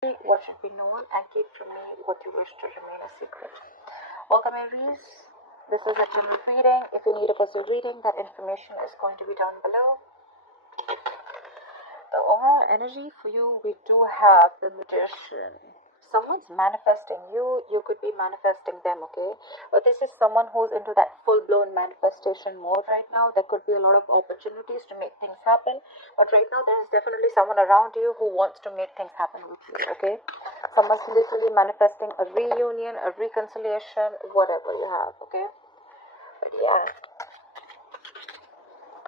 what should be known, and keep from me what you wish to remain a secret. Welcome, Aries. This is a general reading. If you need a personal reading, that information is going to be down below. The overall energy for you, we do have the Magician. Someone's manifesting you. You could be manifesting them, okay? But this is someone who's into that full-blown manifestation mode right now. There could be a lot of opportunities to make things happen. But right now, there is definitely someone around you who wants to make things happen with you, okay? Someone's literally manifesting a reunion, a reconciliation, whatever you have, okay? But yeah,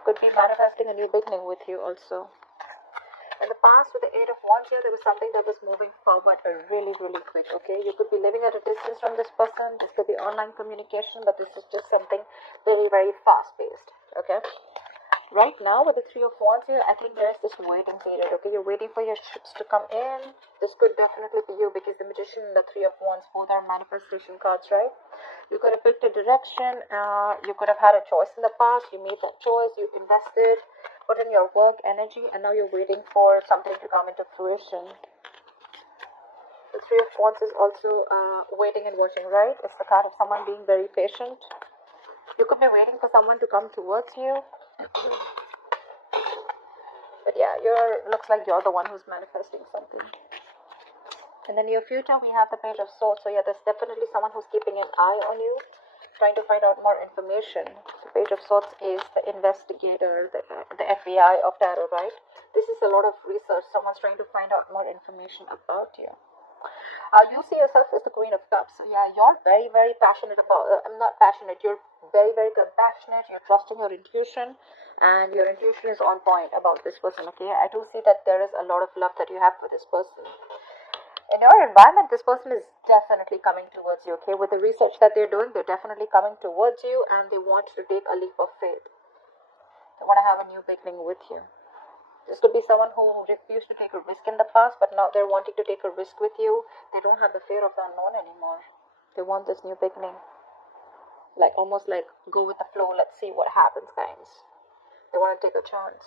could be manifesting a new beginning with you also. In the past, with the Eight of Wands here, there was something that was moving forward really, really quick, okay? You could be living at a distance from this person. This could be online communication, but this is just something very, very fast-paced, okay? Right now, with the Three of Wands here, I think there's this waiting period, okay? You're waiting for your ships to come in. This could definitely be you, because the Magician and the Three of Wands both are manifestation cards, right? You could have picked a direction. You could have had a choice in the past. You made that choice. You invested, put in your work, energy, and now you're waiting for something to come into fruition. The Three of Wands is also waiting and watching, right? It's the card of someone being very patient. You could be waiting for someone to come towards you. But yeah, looks like you're the one who's manifesting something. In the near future, we have the Page of Swords. So yeah, there's definitely someone who's keeping an eye on you, trying to find out more information. The Page of Swords is the investigator, the FBI of tarot, right? This is a lot of research. Someone's trying to find out more information about you. You see yourself as the Queen of Cups. So yeah, you're very, very passionate about, I'm not passionate, you're very, very compassionate, you're trusting your intuition, and your intuition is on point about this person, okay? I do see that there is a lot of love that you have for this person. In your environment, this person is definitely coming towards you, okay? With the research that they're doing, they're definitely coming towards you, and they want to take a leap of faith. They want to have a new beginning with you. This could be someone who refused to take a risk in the past, but now they're wanting to take a risk with you. They don't have the fear of the unknown anymore. They want this new beginning. Like, almost like, go with the flow, let's see what happens, guys. They want to take a chance.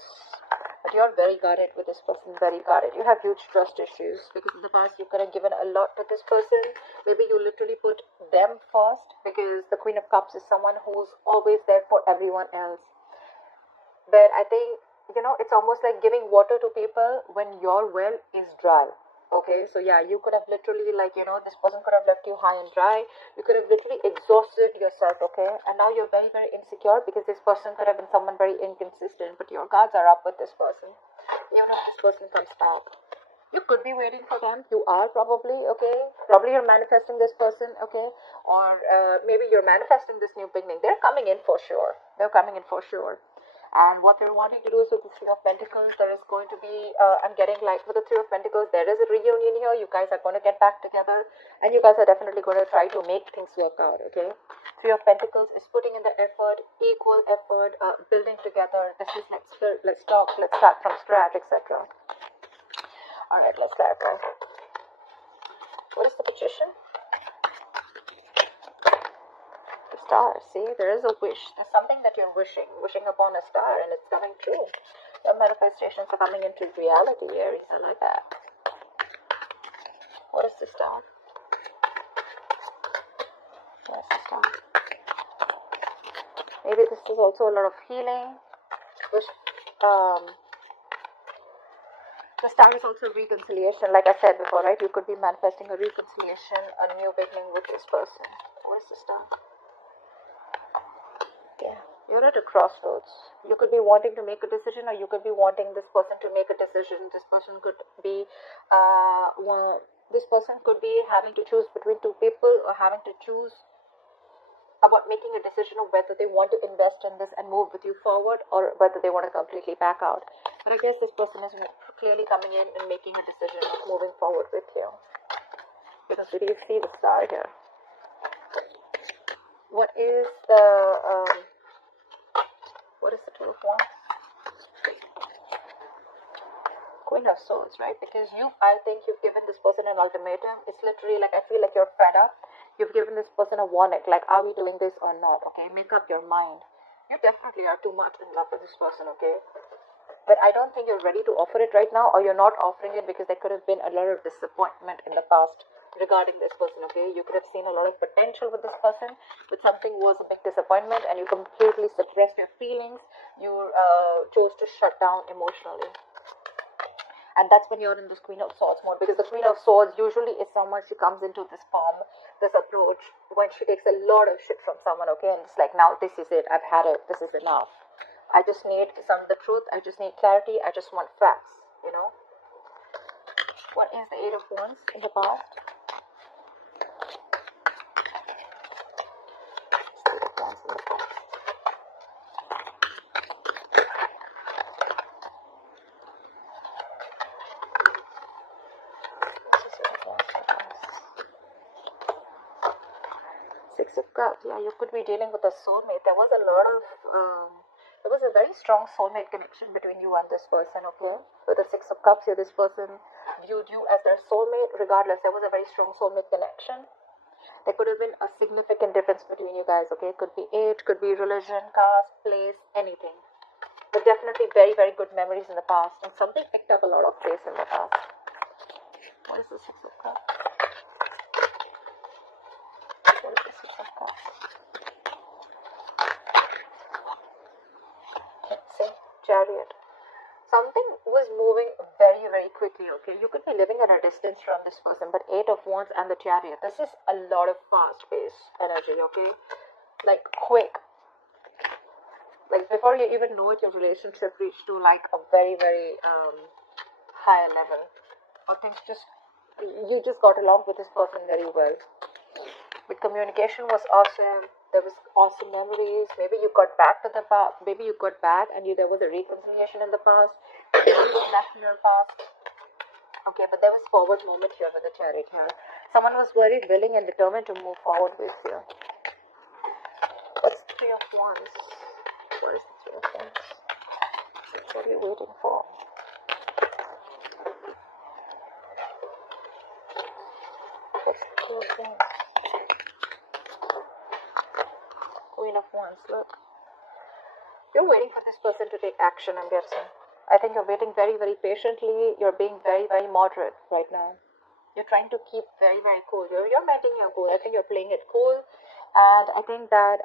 But you're very guarded with this person, very guarded. You have huge trust issues, because in the past you could have given a lot to this person. Maybe you literally put them first, because the Queen of Cups is someone who's always there for everyone else. But I think, it's almost like giving water to people when your well is dry. Okay, so yeah, you could have literally, this person could have left you high and dry. You could have literally exhausted yourself, okay? And now you're very, very insecure, because this person could have been someone very inconsistent, but your guards are up with this person. Even if this person comes back, you could be waiting for them. You are probably, okay? Probably you're manifesting this person, okay? Or maybe you're manifesting this new beginning. They're coming in for sure. They're coming in for sure. And what they're wanting to do is, with the Three of Pentacles, there is going to be, I'm getting like, with the Three of Pentacles, there is a reunion here. You guys are going to get back together, and you guys are definitely going to try to make things work out, okay? Three of Pentacles is putting in the effort, equal effort, building together. This is let's talk, let's start from scratch, etc. Alright, let's clarify. What is the Magician? Star. See, there is a wish. There's something that you're wishing upon a star, and it's coming true. Your manifestations are coming into reality, Aries. I like that. What is the star? What is the star? Maybe this is also a lot of healing. The star is also reconciliation. Like I said before, right? You could be manifesting a reconciliation, a new beginning with this person. What is the star? Yeah, you're at a crossroads. You could be wanting to make a decision, or you could be wanting this person to make a decision. This person could be having to choose between two people, or having to choose about making a decision of whether they want to invest in this and move with you forward, or whether they want to completely back out. But I guess this person is clearly coming in and making a decision of moving forward with you, because we do see the star here. What is the Two of Wands? Queen of Swords, right? Because I think you've given this person an ultimatum. It's literally like, I feel like you're fed up. You've given this person a warning, like, are we doing this or not? Okay, make up your mind. You definitely are too much in love with this person, okay? But I don't think you're ready to offer it right now, or you're not offering it because there could have been a lot of disappointment in the past regarding this person, okay? You could have seen a lot of potential with this person, but something was a big disappointment and you completely suppressed your feelings. You chose to shut down emotionally. And that's when you're in this Queen of Swords mode, because the Queen of Swords usually is someone, she comes into this form, this approach, when she takes a lot of shit from someone, okay? And it's like, now this is it, I've had it, this is enough. I just need the truth, I just need clarity, I just want facts, you know? What is the Eight of Wands in the past? Eight of Wands in the past. Six of Cups. Yeah, you could be dealing with a soulmate. There was a lot of there was a very strong soulmate connection between you and this person, okay? With the Six of Cups here, this person viewed you as their soulmate. Regardless, there was a very strong soulmate connection. There could have been a significant difference between you guys, okay? Could be age, could be religion, caste, place, anything. But definitely very, very good memories in the past, and something picked up a lot of place in the past. What is the Six of Cups? What is the Six of Cups? Say, Chariot. Something was moving very, very quickly, okay? You could be living at a distance from this person, but Eight of Wands and the Chariot. This is a lot of fast-paced energy, okay? Like, quick. Like, before you even know it, your relationship reached to, like, a very, very higher level. Or things just, you just got along with this person very well. But communication was awesome. There was awesome memories. Maybe you got back to the past. Maybe you got back and there was a reconciliation in the past. Maybe you went back to your past. Okay, but there was forward moment here with the Chariot here. Someone was very willing and determined to move forward with you. What's the Three of Wands? What is the Three of Wands? What are you waiting for? What's the Three of Wands? Queen of Wands, look. You're waiting for this person to take action, I'm guessing. I think you're waiting very, very patiently. You're being very, very moderate right now. You're trying to keep very, very cool. You're maintaining your cool. I think you're playing it cool. And I think that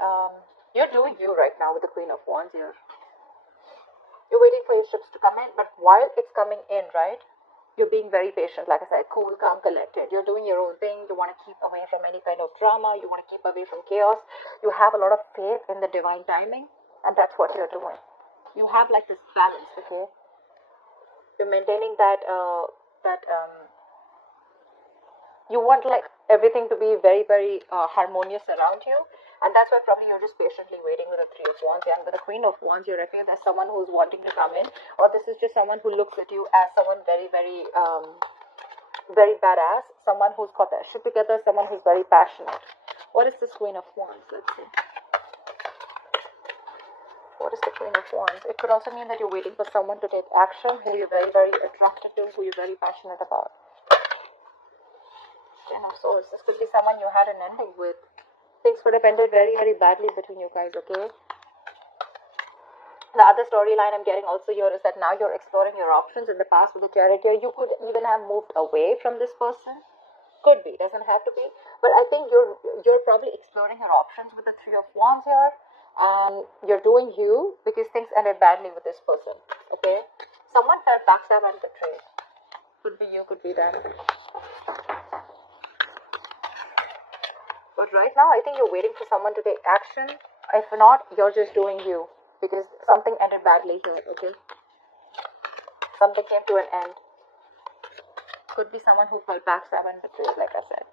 you're doing you right now with the Queen of Wands here. You're waiting for your ships to come in, but while it's coming in, right, you're being very patient. Like I said, cool, calm, collected. You're doing your own thing. You want to keep away from any kind of drama. You want to keep away from chaos. You have a lot of faith in the divine timing, and that's what you're doing. You have like this balance, okay? You're maintaining that you want like everything to be very, very harmonious around you, and that's why probably you're just patiently waiting with the Three of Wands. And with the Queen of Wands, you're referring there's someone who's wanting to come in, or this is just someone who looks at you as someone very, very very badass, someone who's got their shit together, someone who's very passionate. What is this Queen of Wands? Let's see. What is the Queen of Wands? It could also mean that you're waiting for someone to take action, who you're very, very attracted to, who you're very passionate about. Queen of Swords. This could be someone you had an ending with. Things could have ended very, very badly between you guys, okay? The other storyline I'm getting also here is that now you're exploring your options. In the past with the Chariot here, you could even have moved away from this person. Could be, doesn't have to be. But I think you're probably exploring your options with the Three of Wands here. You're doing you because things ended badly with this person, okay? Someone felt backstabbed and betrayed. Could be you, could be them. But right now, I think you're waiting for someone to take action. If not, you're just doing you because something ended badly here, okay? Something came to an end. Could be someone who felt backstabbed and betrayed, like I said.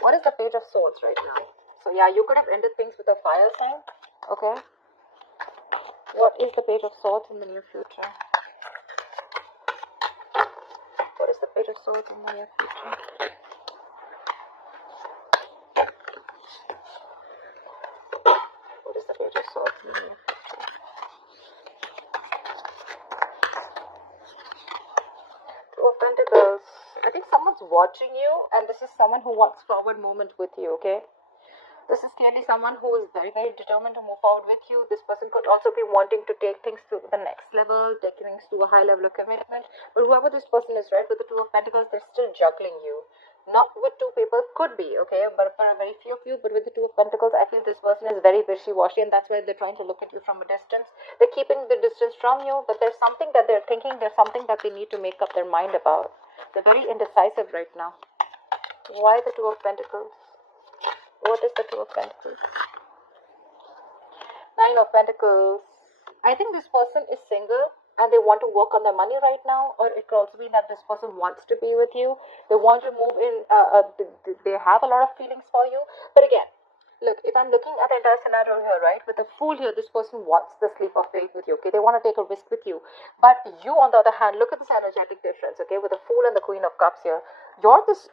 What is the Page of Swords right now? So yeah, you could have ended things with a fire sign, okay? What is the Page of Swords in the near future? What is the Page of Swords in the near future? What is the Page of Swords in the near future? Two of Pentacles. I think someone's watching you, and this is someone who wants forward movement with you, okay? This is clearly someone who is very, very determined to move forward with you. This person could also be wanting to take things to the next level, take things to a high level of commitment. But whoever this person is, right, with the Two of Pentacles, they're still juggling you. Not with two people, could be, okay, but for a very few of you. But with the Two of Pentacles, I feel this person is very wishy-washy, and that's why they're trying to look at you from a distance. They're keeping the distance from you, but there's something that they're thinking, there's something that they need to make up their mind about. They're very indecisive right now. Why the Two of Pentacles? What is the Two of Pentacles? Nine of Pentacles. I think this person is single and they want to work on their money right now, or it could also be that this person wants to be with you. They want to move in, they have a lot of feelings for you. But again, look, if I'm looking at the entire scenario here, right, with the Fool here, this person wants the leap of faith with you, okay? They want to take a risk with you. But you, on the other hand, look at this energetic difference, okay, with the Fool and the Queen of Cups here. You want this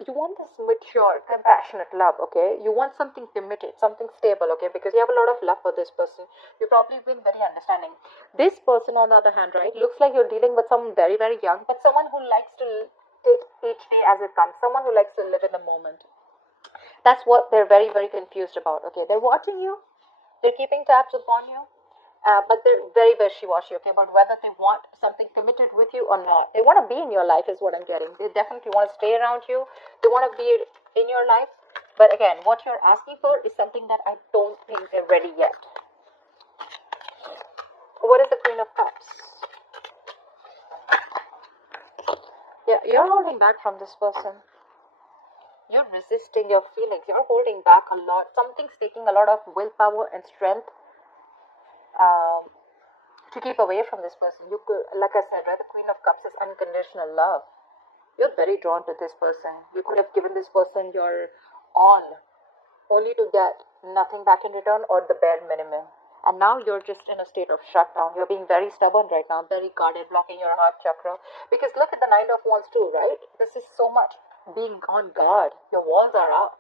mature, compassionate love, okay? You want something committed, something stable, okay? Because you have a lot of love for this person. You've probably been very understanding. This person, on the other hand, right, looks like you're dealing with someone very, very young, but someone who likes to take each day as it comes, someone who likes to live in the moment. That's what they're very, very confused about, okay? They're watching you, they're keeping tabs upon you, but they're very wishy-washy, okay, about whether they want something committed with you or not. They want to be in your life is what I'm getting. They definitely want to stay around you. They want to be in your life. But again, what you're asking for is something that I don't think they're ready yet. What is the Queen of Cups? Yeah, you're holding back from this person. You're resisting your feelings. You're holding back a lot. Something's taking a lot of willpower and strength to keep away from this person. You could, like I said, right, the Queen of Cups is unconditional love. You're very drawn to this person. You could have given this person your all, only to get nothing back in return or the bare minimum. And now you're just in a state of shutdown. You're being very stubborn right now, very guarded, blocking your heart chakra. Because look at the Nine of Wands too, right? This is so much being on guard. Your walls are up.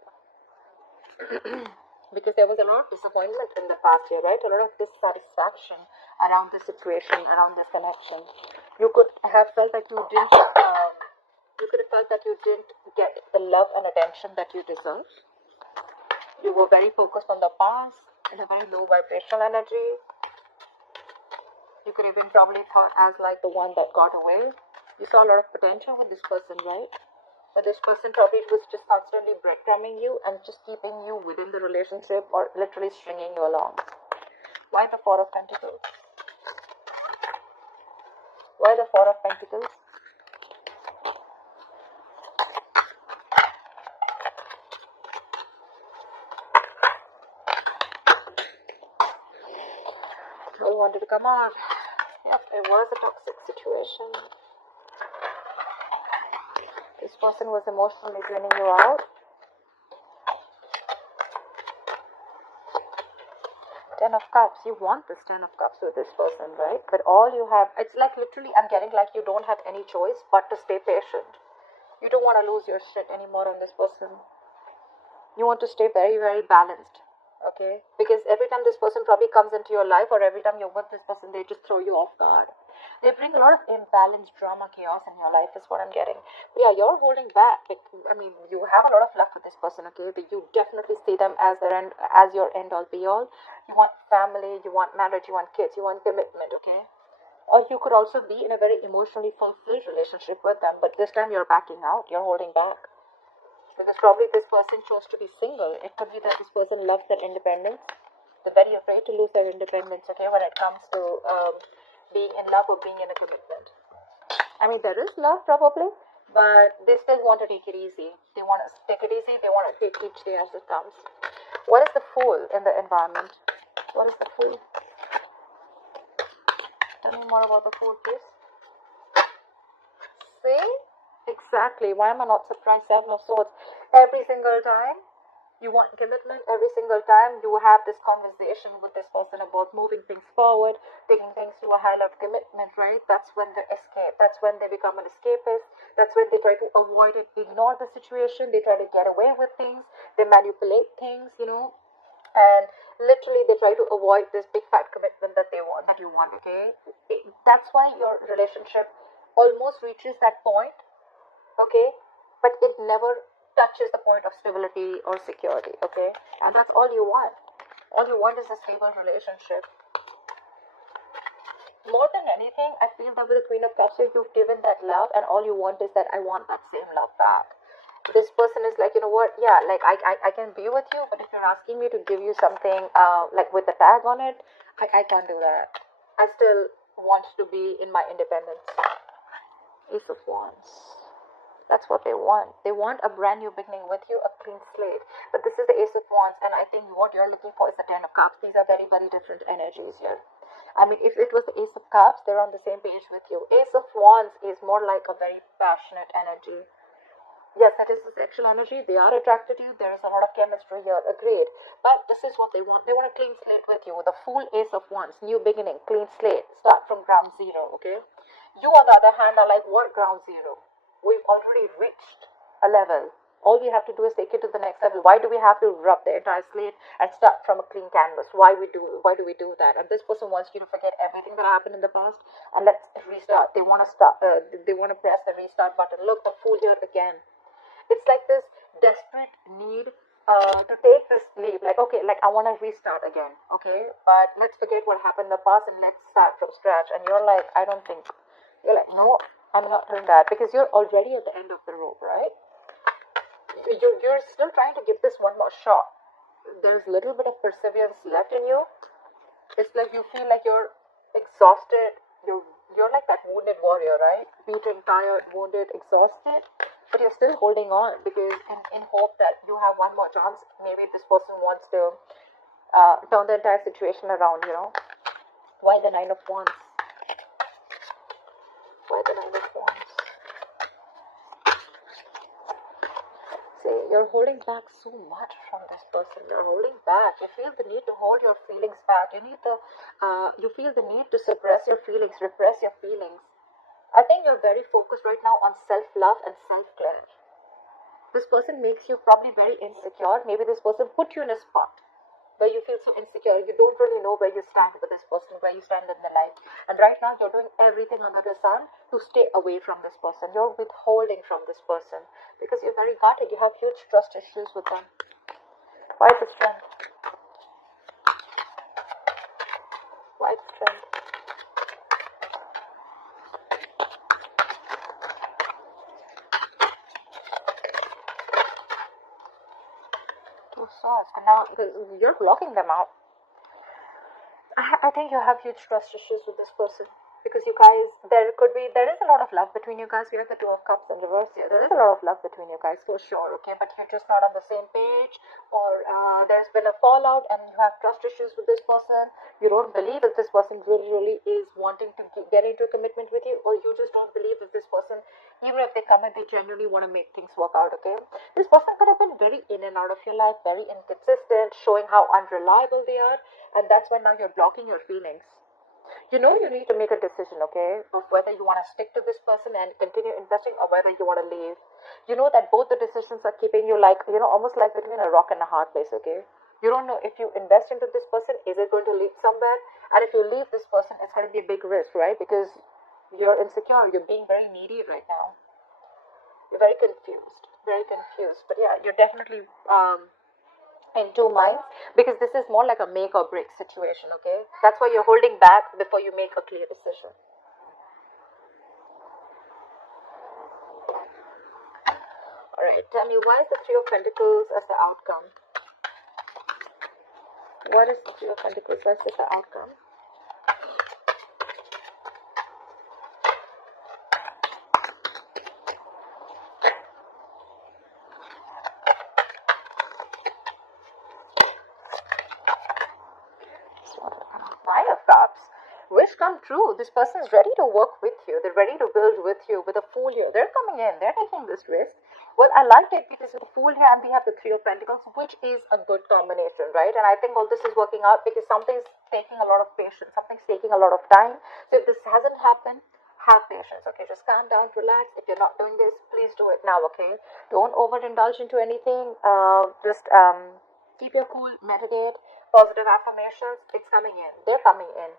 Because there was a lot of disappointment in the past year, right? A lot of dissatisfaction around this situation, around this connection. You could have felt that you didn't get the love and attention that you deserve. You were very focused on the past, in a very low vibrational energy. You could have been probably thought as like the one that got away. You saw a lot of potential with this person, right? But this person probably was just constantly breadcrumbing you and just keeping you within the relationship or literally stringing you along. Why the Four of Pentacles? Why the Four of Pentacles? I wanted to come out. Yep, it was a toxic situation. This person was emotionally draining you out. Ten of Cups. You want this Ten of Cups with this person, right? But all you have, it's like literally, I'm getting like you don't have any choice but to stay patient. You don't want to lose your shit anymore on this person. You want to stay very, very balanced. Okay? Because every time this person probably comes into your life, or every time you're with this person, they just throw you off guard. They bring a lot of imbalance, drama, chaos in your life is what I'm getting. But yeah, you're holding back. I mean, you have a lot of love for this person, okay? But you definitely see them as your end all be all. You want family, you want marriage, you want kids, you want commitment, okay? Or you could also be in a very emotionally fulfilled relationship with them, but this time you're backing out, you're holding back. Because probably this person chose to be single. It could be that this person loves their independence. They're very afraid to lose their independence, okay, when it comes to being in love or being in a commitment. I mean, there is love probably, but they still want to take it easy. They want to take it easy. They want to take each day as it comes. What is the Fool in the environment? What is the Fool? Tell me more about the Fool, please. See? Exactly. Why am I not surprised? Seven of Swords. Every single time you want commitment, every single time you have this conversation with this person about moving things forward, taking things to a high level of commitment, right? That's when they escape. That's when they become an escapist. That's when they try to avoid it, ignore the situation. They try to get away with things. They manipulate things, you know, and literally they try to avoid this big fat commitment that you want, okay? That's why your relationship almost reaches that point, okay, but it never touches the point of stability or security, okay? And that's all you want. All you want is a stable relationship. More than anything, I feel that with the Queen of Cups here, you've given that love, and all you want is that I want that same love back. This person is like, you know what, yeah, like I can be with you, but if you're asking me to give you something like with a tag on it, I can't do that. I still want to be in my independence. Ace of Wands. That's what they want. They want a brand new beginning with you, a clean slate. But this is the Ace of Wands, and I think what you're looking for is the Ten of Cups. These are very, very different energies here. I mean, if it was the Ace of Cups, they're on the same page with you. Ace of Wands is more like a very passionate energy. Yes, that is the sexual energy. They are attracted to you. There is a lot of chemistry here. Agreed. But this is what they want. They want a clean slate with you with a full Ace of Wands. New beginning, clean slate. Start from ground zero, okay? You, on the other hand, are like, what ground zero? We've already reached a level. All we have to do is take it to the next level. Why do we have to rub the entire slate and start from a clean canvas? Why do we do that? And this person wants you to forget everything that happened in the past and let's restart. They want to start. They want to press the restart button. Look, the Fool here again. It's like this desperate need to take this leap. Like, okay, like I want to restart again. Okay, but let's forget what happened in the past and let's start from scratch. And you're like, I don't think. You're like, no, I'm not doing that, because you're already at the end of the rope, right? You're still trying to give this one more shot. There's a little bit of perseverance left in you. It's like you feel like you're exhausted. You're like that wounded warrior, right? Beaten, tired, wounded, exhausted. But you're still holding on because in hope that you have one more chance. Maybe this person wants to turn the entire situation around, you know. Why the Nine of Wands? Why the Nine of Wands? See, you're holding back so much from this person. You're holding back. You feel the need to hold your feelings back. You feel the need to suppress your feelings, repress your feelings. I think you're very focused right now on self-love and self-care. This person makes you probably very insecure. Maybe this person put you in a spot where you feel so insecure. You don't really know where you stand with this person, where you stand in their life. And right now, you're doing everything under the sun to stay away from this person. You're withholding from this person because you're very guarded. You have huge trust issues with them. Why the Strength? Why the Strength? Two Swords. And now you're blocking them out. I think you have huge trust issues with this person because you guys, there is a lot of love between you guys. We have the Two of Cups in reverse here. There is a lot of love between you guys for sure, okay? But you're just not on the same page, or there's been a fallout and you have trust issues with this person. You don't believe that this person really is wanting to get into a commitment with you, or you just don't believe that this person, even if they come and they genuinely want to make things work out, okay? This person could have been very in and out of your life, very inconsistent, showing how unreliable they are. And that's why now you're blocking your feelings. You know you need to make a decision, okay, of whether you want to stick to this person and continue investing or whether you want to leave. You know that both the decisions are keeping you like, you know, almost like between a rock and a hard place, okay? You don't know if you invest into this person, is it going to lead somewhere? And if you leave this person, it's going to be a big risk, right? Because you're insecure, you're being very needy right now. You're very confused. But yeah, you're definitely in two minds because this is more like a make or break situation, okay? That's why you're holding back before you make a clear decision. Alright, tell me, why is the Three of Pentacles as the outcome? What is the Three of Pentacles? Why is this the outcome? Nine of Cups. Wish come true. This person is ready to work with you. They're ready to build with you with a Fool here. They're coming in. They're taking this risk. Well, I like it because with the Fool here and we have the Three of Pentacles, which is a good combination, right? And I think all this is working out because something's taking a lot of patience. Something's taking a lot of time. So if this hasn't happened, have patience, okay? Just calm down, relax. If you're not doing this, please do it now, okay? Don't overindulge into anything. Just keep your cool, meditate, positive affirmations. It's coming in. They're coming in.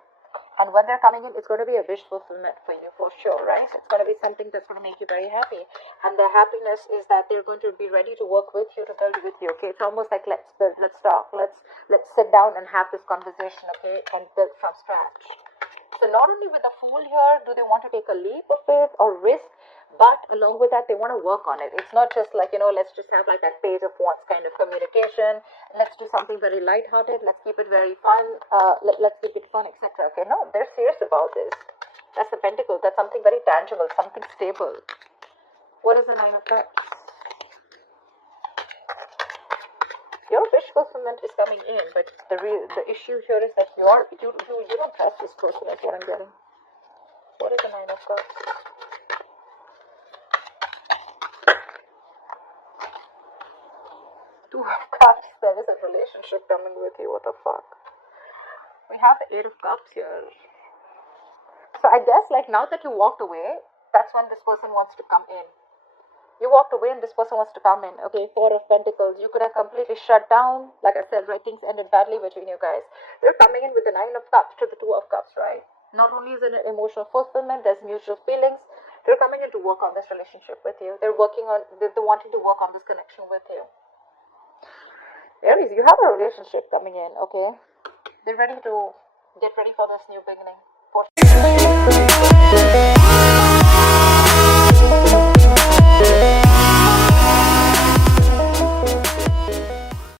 And when they're coming in, it's going to be a wish fulfillment for you, for sure, right? It's going to be something that's going to make you very happy. And the happiness is that they're going to be ready to work with you, to build with you, okay? It's almost like, let's build, let's talk, let's sit down and have this conversation, okay? And build from scratch. So not only with the Fool here, do they want to take a leap of faith or risk, but along with that, they want to work on it. It's not just like, let's just have like that page of wands kind of communication. Let's do something very lighthearted. Let's keep it very fun. Let's keep it fun, etc. Okay, no, they're serious about this. That's the Pentacles. That's something very tangible, something stable. What is the Nine of Cups? Your wish fulfillment is coming in, but the issue here is that you don't trust this person. That's what I'm getting. What is the Nine of Cups? Two of Cups. There is a relationship coming with you. What the fuck? We have the Eight of Cups here. So I guess like now that you walked away, that's when this person wants to come in. You walked away and this person wants to come in. Okay, Four of Pentacles. You could have completely shut down. Like I said, right, things ended badly between you guys. They're coming in with the Nine of Cups to the Two of Cups, right? Not only is it an emotional fulfillment, there's mutual feelings. They're coming in to work on this relationship with you. They're wanting to work on this connection with you. Aries, you have a relationship coming in, okay? They're ready to get ready for this new beginning. For sure.